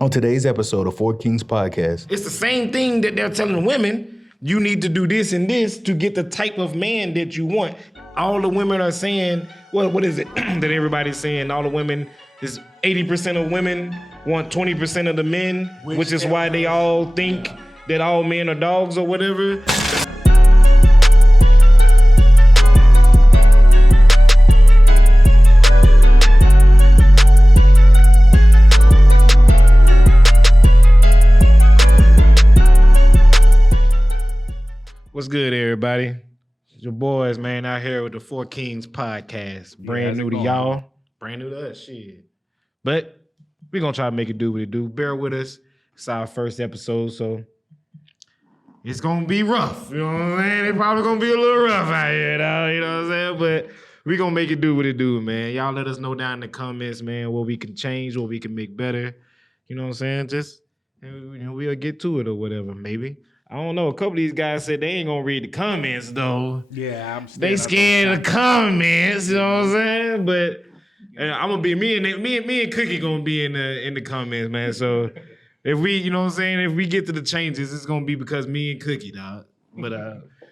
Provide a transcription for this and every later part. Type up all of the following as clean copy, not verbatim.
On today's episode of Four Kings Podcast, it's the same thing that they're telling women. You need to do this and this to get the type of man that you want. All the women are saying, well, what is it that everybody's saying? All the women is 80% of women want 20% of the men, which is why they all think that all men are dogs or whatever. What's good, everybody? It's your boys, man, out here with the Four Kings Podcast. Brand new to y'all. Brand new to us, shit. But we're going to try to make it do what it do. Bear with us. It's our first episode, so it's going to be rough. You know what I'm saying? It's probably going to be a little rough out here, dog. You know what I'm saying? But we're going to make it do what it do, man. Y'all let us know down in the comments, man, what we can change, what we can make better. You know what I'm saying? Just, we'll get to it or whatever, maybe. I don't know. A couple of these guys said they ain't gonna read the comments though. Yeah, they scared of the comments. You know what I'm saying? But I'm gonna be me and Cookie gonna be in the comments, man. So if we, you know what I'm saying, if we get to the changes, it's gonna be because me and Cookie, dog. But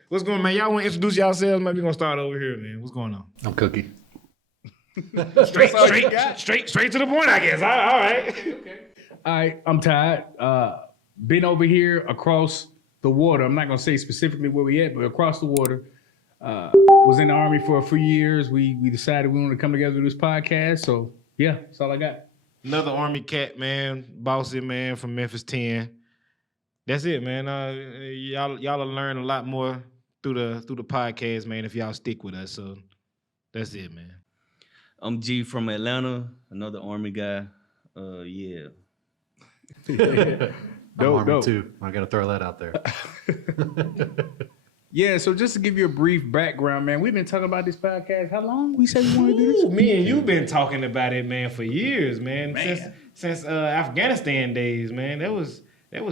what's going on, man? Y'all want to introduce yourselves? Maybe we gonna start over here, man. What's going on? I'm Cookie. straight to the point, I guess. All right. Okay. All right. I'm Todd. Been over here across the water. I'm not gonna say specifically where we at, but across the water. Was in the Army for a few years. We decided we wanted to come together with this podcast. So yeah, that's all I got. Another Army cat, man, bossy man from Memphis 10. That's it, man. Y'all will learn a lot more through the podcast, man, if y'all stick with us. So that's it, man. I'm G from Atlanta, another Army guy. Yeah. I'm Army too. I gotta throw that out there. Yeah, so just to give you a brief background, man, we've been talking about this podcast. How long? We said we want to do this? Me and you been talking about it, man, for years, man. Since Afghanistan days, man. That was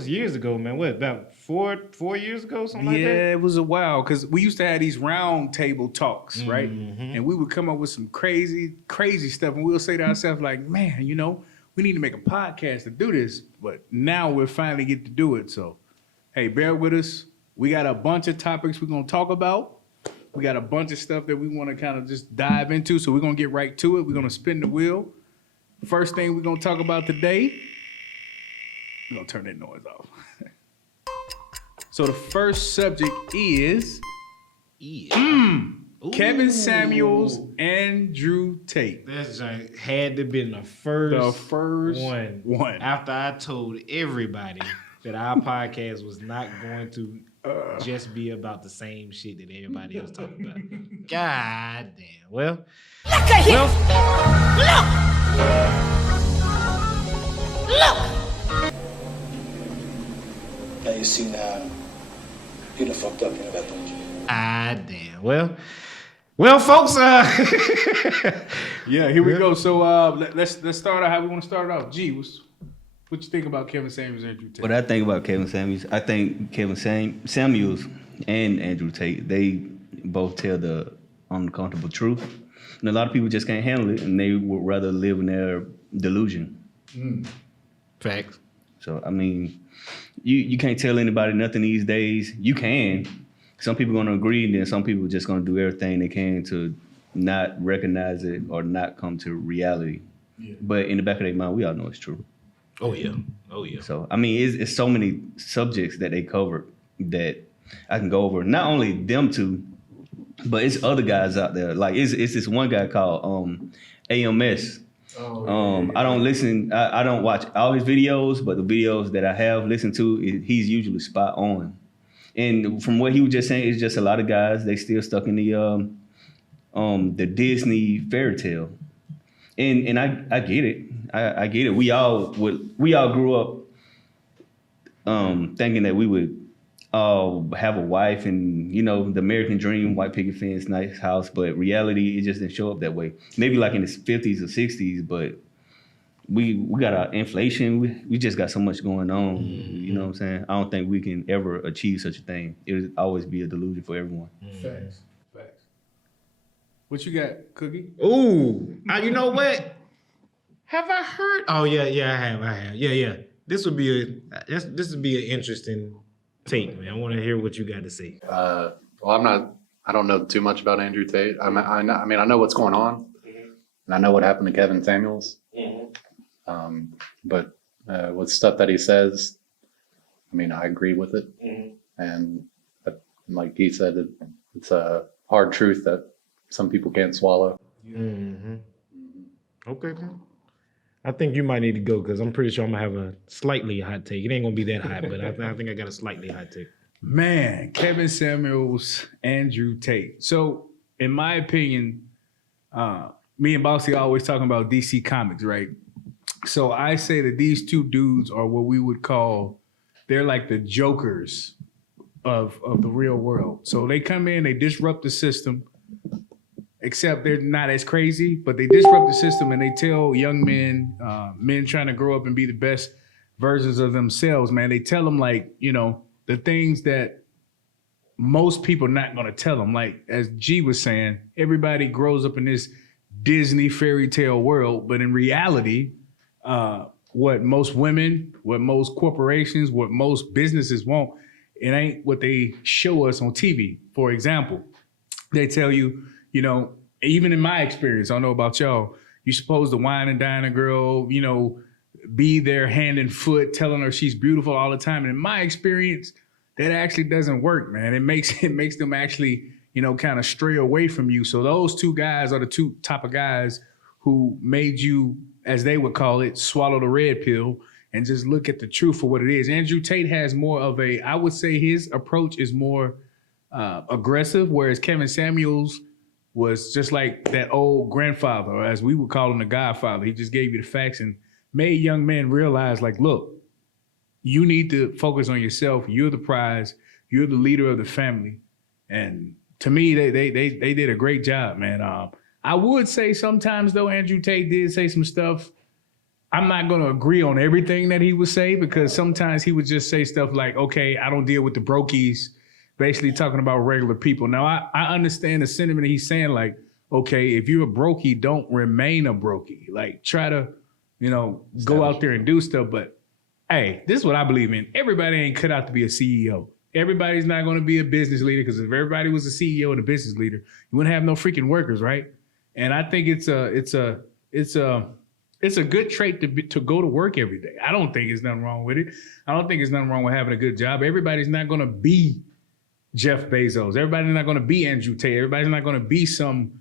years ago, man. What, about four years ago, something like that? Yeah, it was a while, because we used to have these round table talks, right? And we would come up with some crazy stuff, and we'll say to ourselves, like, man, we need to make a podcast to do this, but now we're finally getting to do it. So, hey, bear with us. We got a bunch of topics we're going to talk about. We got a bunch of stuff that we want to kind of just dive into, so we're going to get right to it. We're going to spin the wheel. First thing we're going to talk about today, we're going to turn that noise off. So the first subject is Kevin Samuels and Drew Tate. That joint had to be the first one. After I told everybody that our podcast was not going to just be about the same shit that everybody else talking about. God damn. Well, look at him. Look. Now you see now, you done fucked up in that, don't you? Ah, damn. Well, folks. Yeah, here we go. So let's start out how we want to start it off. G, what you think about Kevin Samuels and Andrew Tate? What I think about Kevin Samuels, I think Kevin Samuels and Andrew Tate, they both tell the uncomfortable truth. And a lot of people just can't handle it, and they would rather live in their delusion. Facts. So, I mean, you can't tell anybody nothing these days. You can. Some people are going to agree, and then some people are just going to do everything they can to not recognize it or not come to reality. Yeah. But in the back of their mind, we all know it's true. Oh, yeah. So, I mean, it's so many subjects that they covered that I can go over. Not only them two, but it's other guys out there. Like, it's this one guy called AMS. I don't watch all his videos, but the videos that I have listened to, he's usually spot on. And from what he was just saying, it's just a lot of guys, they still stuck in the Disney fairy tale. And I get it. I get it. We all grew up thinking that we would have a wife and, the American dream, white picket fence, nice house, but reality, it just didn't show up that way. Maybe like in the 50s or 60s, but we got our inflation. We just got so much going on. You know what I'm saying? I don't think we can ever achieve such a thing. It would always be a delusion for everyone. Facts. What you got, Cookie? Ooh, you know what? Have I heard? Oh yeah, I have. Yeah. This would be an interesting take, man. I want to hear what you got to say. Well, I don't know too much about Andrew Tate. I know what's going on, and I know what happened to Kevin Samuels. But with stuff that he says, I mean, I agree with it, and like he said, it's a hard truth that some people can't swallow. Okay, man. I think you might need to go because I'm pretty sure I'm gonna have a slightly hot take. It ain't gonna be that hot, but I think I got a slightly hot take. Man, Kevin Samuels, Andrew Tate. So, in my opinion, me and Bossy always talking about DC Comics, right? So I say that these two dudes are what we would call, they're like the jokers of the real world. So they come in, they disrupt the system, except they're not as crazy, but they disrupt the system and they tell young men, men trying to grow up and be the best versions of themselves, man. They tell them like, the things that most people not going to tell them. Like, as G was saying, everybody grows up in this Disney fairy tale world, but in reality, what most women, what most corporations, what most businesses want, it ain't what they show us on TV. For example, they tell you, even in my experience, I don't know about y'all, you're supposed to wine and dine a girl, be there hand and foot, telling her she's beautiful all the time. And in my experience, that actually doesn't work, man. It makes them actually, kind of stray away from you. So those two guys are the two type of guys who made you, as they would call it, swallow the red pill and just look at the truth for what it is. Andrew Tate has more of I would say his approach is more aggressive, whereas Kevin Samuels was just like that old grandfather, or as we would call him, the Godfather. He just gave you the facts and made young men realize, like, look, you need to focus on yourself. You're the prize. You're the leader of the family. And to me, they did a great job, man. I would say sometimes, though, Andrew Tate did say some stuff. I'm not going to agree on everything that he would say, because sometimes he would just say stuff like, okay, I don't deal with the brokies, basically talking about regular people. Now, I understand the sentiment he's saying, like, okay, if you're a brokey, don't remain a brokey. Like, try to, go out there and do stuff. But hey, this is what I believe in. Everybody ain't cut out to be a CEO. Everybody's not going to be a business leader, because if everybody was a CEO and a business leader, you wouldn't have no freaking workers, right? And I think it's a good trait to go to work every day. I don't think there's nothing wrong with it. I don't think there's nothing wrong with having a good job. Everybody's not going to be Jeff Bezos. Everybody's not going to be Andrew Tate. Everybody's not going to be some,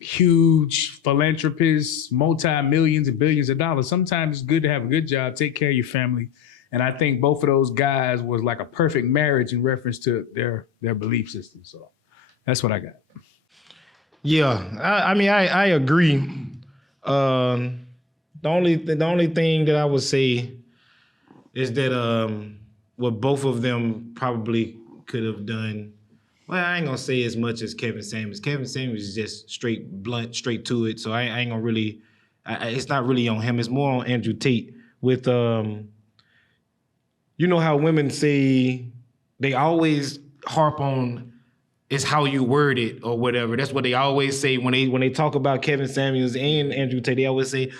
huge philanthropist, multi-millions and billions of dollars. Sometimes it's good to have a good job, take care of your family. And I think both of those guys was like a perfect marriage in reference to their belief system. So that's what I got. Yeah, I agree. The only thing that I would say is that what both of them probably could have done. Well, I ain't gonna say as much as Kevin Samuels. Kevin Samuels is just straight blunt, straight to it. So I ain't gonna really. It's not really on him. It's more on Andrew Tate. With you know how women say they always harp on it's how you word it or whatever. That's what they always say when they talk about Kevin Samuels and Andrew Tate. They always say,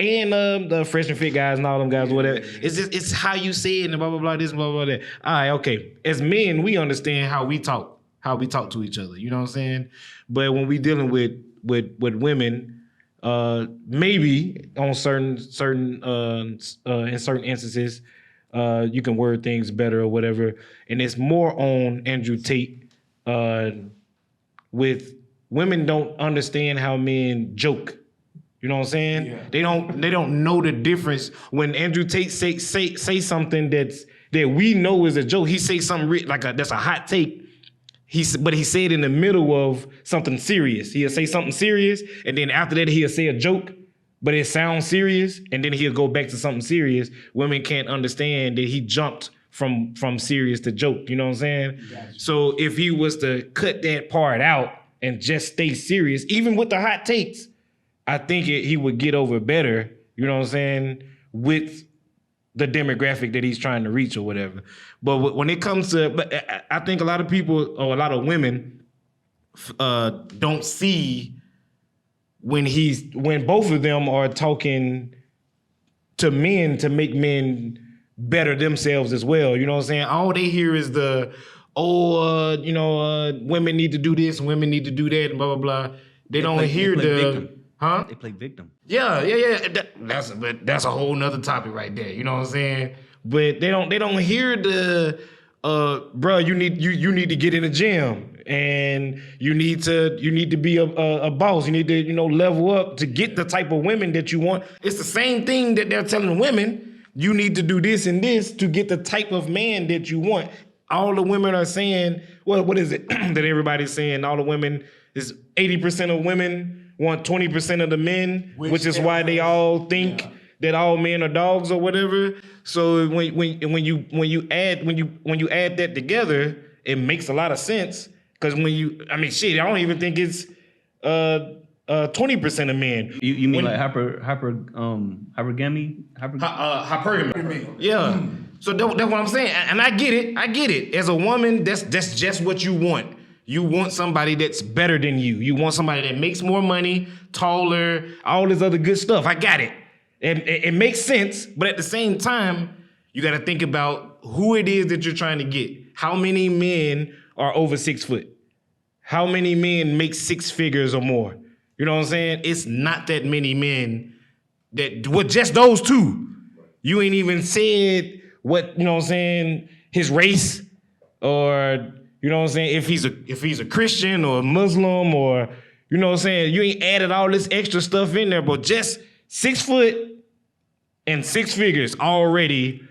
and the Fresh and Fit guys and all them guys, whatever. It's how you say it and blah blah blah this blah blah that. All right, okay. As men, we understand how we talk to each other. You know what I'm saying? But when we dealing with women, maybe on in certain instances, you can word things better or whatever. And it's more on Andrew Tate. With women don't understand how men joke. You know what I'm saying? Yeah. They don't know the difference. When Andrew Tate say something that we know is a joke, he say something that's a hot take. But he said in the middle of something serious. He'll say something serious, and then after that he'll say a joke, but it sounds serious, and then he'll go back to something serious. Women can't understand that he jumped from serious to joke. You know what I'm saying? Gotcha. So if he was to cut that part out and just stay serious, even with the hot takes, I think he would get over better, you know what I'm saying, with the demographic that he's trying to reach or whatever. But when it comes to, I think a lot of people or a lot of women don't see when both of them are talking to men to make men better themselves as well. You know what I'm saying? All they hear is women need to do this, women need to do that, and blah, blah, blah. They don't hear victim. Huh? They play victim. Yeah. That's a whole nother topic right there. You know what I'm saying? But they don't hear the bro, you need to get in the gym, and you need to be a boss. You need to level up to get the type of women that you want. It's the same thing that they're telling women. You need to do this and this to get the type of man that you want. All the women are saying, well, what is it that everybody's saying? All the women is 80% of women want 20% of the men, which is why they all think that all men are dogs or whatever. So when you add that together, it makes a lot of sense. Because I don't even think it's 20% of men. You mean like hypergamy? Hypergamy. Yeah. So that's what I'm saying, and I get it. As a woman, that's just what you want. You want somebody that's better than you. You want somebody that makes more money, taller, all this other good stuff. I got it. And it makes sense, but at the same time, you got to think about who it is that you're trying to get. How many men are over 6 foot? How many men make 6 figures or more? You know what I'm saying? It's not that many men just those two. You ain't even said what, his race, or, if he's a Christian or a Muslim, or, you ain't added all this extra stuff in there, but just 6 foot and 6 figures already,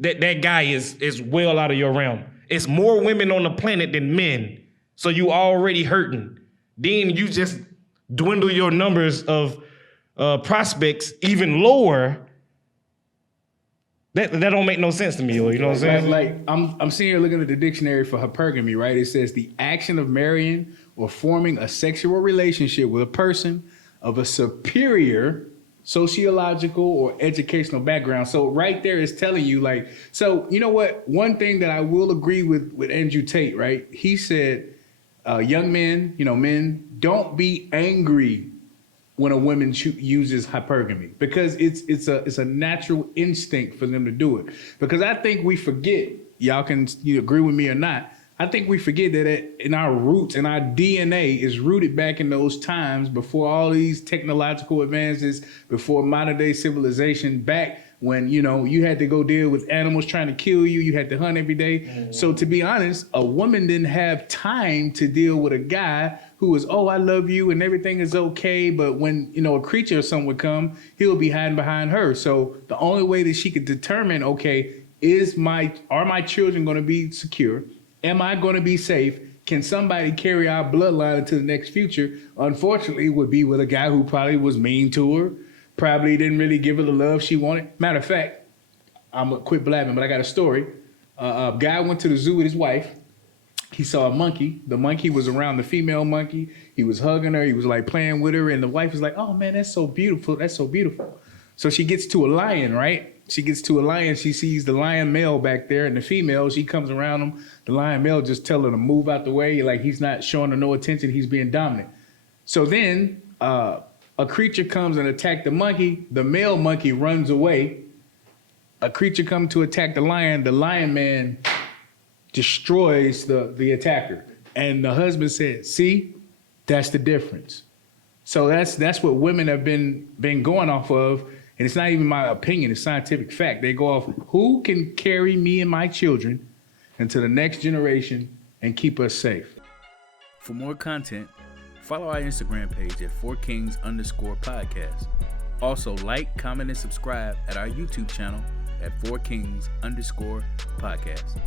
that guy is well out of your realm. It's more women on the planet than men, so you already hurting. Then you just dwindle your numbers of prospects even lower. That don't make no sense to me. You know what I'm saying? Like I'm sitting here looking at the dictionary for hypergamy, right? It says the action of marrying or forming a sexual relationship with a person of a superior sociological or educational background. So right there is telling you, like, so you know what? One thing that I will agree with Andrew Tate, right? He said, young men, men, don't be angry when a woman uses hypergamy, because it's a natural instinct for them to do it. Because I think we forget, y'all can agree with me or not, I think we forget that in our roots and our DNA is rooted back in those times before all these technological advances, before modern day civilization, back when, you had to go deal with animals trying to kill you, you had to hunt every day. Mm-hmm. So to be honest, a woman didn't have time to deal with a guy who was, oh, I love you and everything is okay. But when, a creature or something would come, he'll be hiding behind her. So the only way that she could determine, okay, are my children going to be secure? Am I going to be safe? Can somebody carry our bloodline into the next future? Unfortunately, would be with a guy who probably was mean to her, probably didn't really give her the love she wanted. Matter of fact, I'm going to quit blabbing, but I got a story. A guy went to the zoo with his wife. He saw a monkey. The monkey was around the female monkey. He was hugging her. He was like playing with her. And the wife was like, oh man, that's so beautiful. That's so beautiful. So she gets to a lion, right? She gets to a lion. She sees the lion male back there and the female. She comes around him. The lion male just tell her to move out the way. Like he's not showing her no attention. He's being dominant. So then a creature comes and attack the monkey. The male monkey runs away. A creature comes to attack the lion man destroys the attacker. And the husband said, see, that's the difference. So that's what women have been going off of. And it's not even my opinion, it's scientific fact. They go off, who can carry me and my children into the next generation and keep us safe? For more content, follow our Instagram page at 4Kings_podcast. Also like, comment, and subscribe at our YouTube channel at 4Kings_podcast.